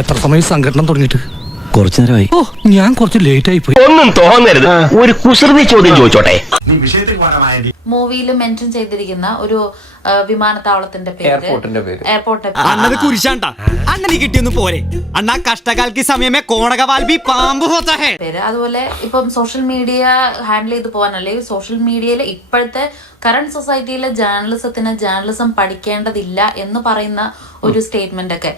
എത്ര സമയം സംഘടന തുടങ്ങിയിട്ട്? കുറച്ചു നേരമായി. ഓ, ഞാൻ കുറച്ച് ലേറ്റ് ആയി പോയി. ഒന്നും തോന്നരുത്, ഒരു കുസൃതി ചോദ്യം ചോദിച്ചോട്ടെ. മൂവിയിൽ മെൻഷൻ ചെയ്തിരിക്കുന്ന ഒരു വിമാനത്താവളത്തിന്റെ പേര്, എയർപോർട്ട് അണ്ണത് കുരിശാണ്ടാ. അണ്ണന് കിട്ടിയൊന്നും പോരെ. അണ്ണാ കഷ്ടകാലക്ക് സമയമേ കോണകവാൽബി പാമ്പ് ഹോത്താ ഹേ. പേര്. അതുപോലെ ഇപ്പം സോഷ്യൽ മീഡിയ ഹാൻഡിൽ ചെയ്ത് പോകാൻ, അല്ലെങ്കിൽ സോഷ്യൽ മീഡിയയിൽ ഇപ്പോഴത്തെ കറന്റ് സൊസൈറ്റിയിലെ ജേർണലിസം പഠിക്കേണ്ടതില്ല എന്ന് പറയുന്ന ഒരു സ്റ്റേറ്റ്മെന്റ് ഒക്കെ,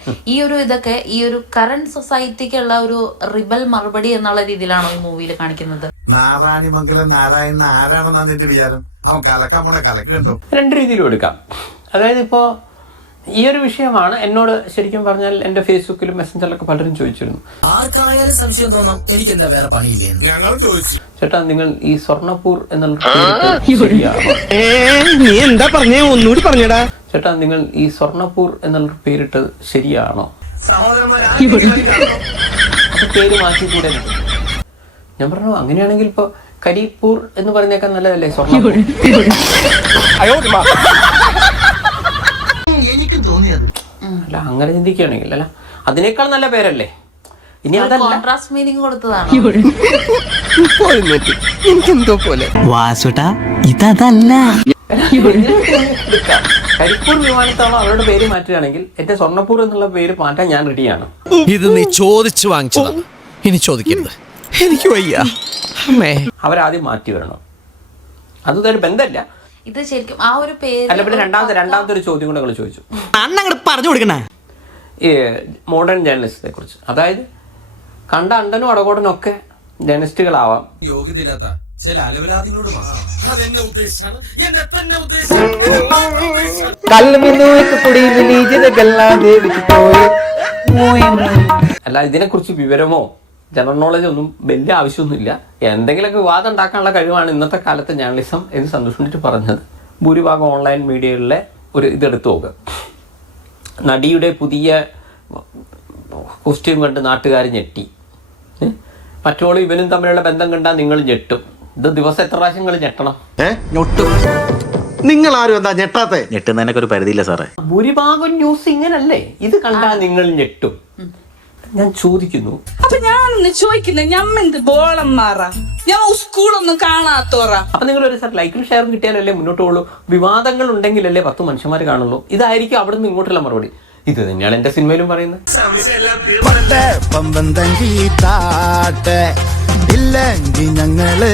ഇതൊക്കെ ഈ ഒരു കറന്റ് സൊസൈറ്റിക്കുള്ള ഒരു റിബൽ മറുപടി എന്നുള്ള രീതിയിലാണോ ഈ മൂവിയിൽ കാണിക്കുന്നത്? നാരായണിമംഗലം നാരായണൻ ആരാണെന്നാ നിന്റെ വിചാരം? അവൻ കലക്കാൻ പോണ കലക്ക് കണ്ടോ? രണ്ട് രീതിയിലും എടുക്കാം. അതായത് ഇപ്പോൾ ഈ ഒരു വിഷയമാണ് എന്നോട് ശരിക്കും പറഞ്ഞാൽ എന്റെ ഫേസ്ബുക്കിലും മെസ്സഞ്ചറിലൊക്കെ പലരും ചോദിച്ചിരുന്നു. ആർക്കായാലും സംശയം തോന്നാം, എനിക്ക് എന്താ വേറെ പണിയില്ലേ? ഞങ്ങൾ ചോദിച്ചു, ചേട്ടാ നിങ്ങൾ ഈ സ്വർണ്ണപൂർ എന്നുള്ള നീ എന്താ പറഞ്ഞേ? ഒന്നുകൂടി പറഞ്ഞടാ. ചേട്ടാ നിങ്ങൾ ഈ സ്വർണ്ണപൂർ എന്നുള്ള പേരിട്ടത് ശരിയാണോ? അപ്പൊ പേര് മാറ്റിക്കൂടെ? ഞാൻ പറഞ്ഞു അങ്ങനെയാണെങ്കിൽ ഇപ്പൊ കരിപ്പൂർ എന്ന് പറയുന്നേക്കാൻ നല്ലതല്ലേ സ്വർണ്ണപൂർ? എനിക്കും തോന്നിയത് അല്ല, അങ്ങനെ ചിന്തിക്കുകയാണെങ്കിൽ അല്ല, അതിനേക്കാൾ നല്ല പേരല്ലേ. ഇനി അതല്ല, കോൺട്രാസ്റ്റ് മീനിങ് കൊടുത്തതാണ്. എനിക്കെന്തോ പോലെ. വാസുട്ടാ ഇതല്ല. കരിപ്പൂർ വിമാനത്താവളം അവരുടെ പേര് മാറ്റുകയാണെങ്കിൽ എന്റെ സ്വർണ്ണപൂർ എന്നുള്ള പേര് മാറ്റാൻ ഞാൻ റെഡിയാണ്. ഇത് നീ ചോദിച്ചു വാങ്ങിച്ചതാ, ഇനി ചോദിക്കരുത്. എനിക്ക് വയ്യ. അവരാദ്യം മാറ്റി വരണം. അതൊരു ബന്ധമില്ല. ഇത് ശരിക്കും ആ ഒരു പേര്. അല്ല, പിന്നെ രണ്ടാമത്തെ ഒരു ചോദ്യം കൂടെ നിങ്ങൾ ചോദിച്ചു, അണ്ണങ്ങട് പറഞ്ഞു കൊടുക്കണേ. ഈ മോഡേൺ ജേർണലിസ്റ്റത്തെ കുറിച്ച്. അതായത് കണ്ട അണ്ടനും അടകോടനും ഒക്കെ ജേർണലിസ്റ്റുകളാവാം. യോഗ്യതയില്ലാത്ത ചില അലവലാദികളോട് അല്ല, ഇതിനെക്കുറിച്ച് വിവരമോ ജനറൽ നോളജ് ഒന്നും വലിയ ആവശ്യമൊന്നുമില്ല. എന്തെങ്കിലുമൊക്കെ വിവാദം ഉണ്ടാക്കാനുള്ള കഴിവാണ് ഇന്നത്തെ കാലത്തെ ജേർണലിസം എന്ന് സന്തോഷിച്ചിട്ട് പറഞ്ഞത്. ഭൂരിഭാഗം ഓൺലൈൻ മീഡിയകളിലെ ഒരു ഇതെടുത്ത് നോക്കുക. നടിയുടെ പുതിയ കോസ്റ്റ്യൂം കണ്ട് നാട്ടുകാർ ഞെട്ടി. മറ്റോളും ഇവനും തമ്മിലുള്ള ബന്ധം കണ്ടാൽ നിങ്ങൾ ഞെട്ടും. ഇത് ദിവസം എത്ര പ്രാവശ്യം നിങ്ങൾ ഞെട്ടണം? നിങ്ങൾ ആരും എന്താ ഞെട്ടാത്തെ? ഞെട്ടുന്നതിനൊക്കെ ഒരു പരിധിയില്ല സാറേ. ഭൂരിഭാഗം ന്യൂസ് ഇങ്ങനല്ലേ? ഇത് കണ്ടാൽ നിങ്ങൾ ഞെട്ടും. ഞാൻ ചോദിക്കുന്നു, അപ്പൊ ഞാനൊന്ന് ചോദിക്കുന്നത്, ഞമ്മെന്ത് ബോളം മാറാ? ഞാൻ സ്കൂളൊന്നും കാണാത്തോറാ. അപ്പൊ നിങ്ങൾ ഒരു സാർ ലൈക്കും ഷെയറും കിട്ടിയാലല്ലേ മുന്നോട്ട് പോകുള്ളൂ. വിവാദങ്ങൾ ഉണ്ടെങ്കിലല്ലേ 10 മനുഷ്യന്മാർ കാണുള്ളൂ. ഇതായിരിക്കും അവിടെ നിന്ന് ഇങ്ങോട്ടുള്ള മറുപടി. ഇത് തന്നെയാണ് എന്റെ സിനിമയിലും പറയുന്നത്. ഇല്ലെങ്കിൽ ഞങ്ങള്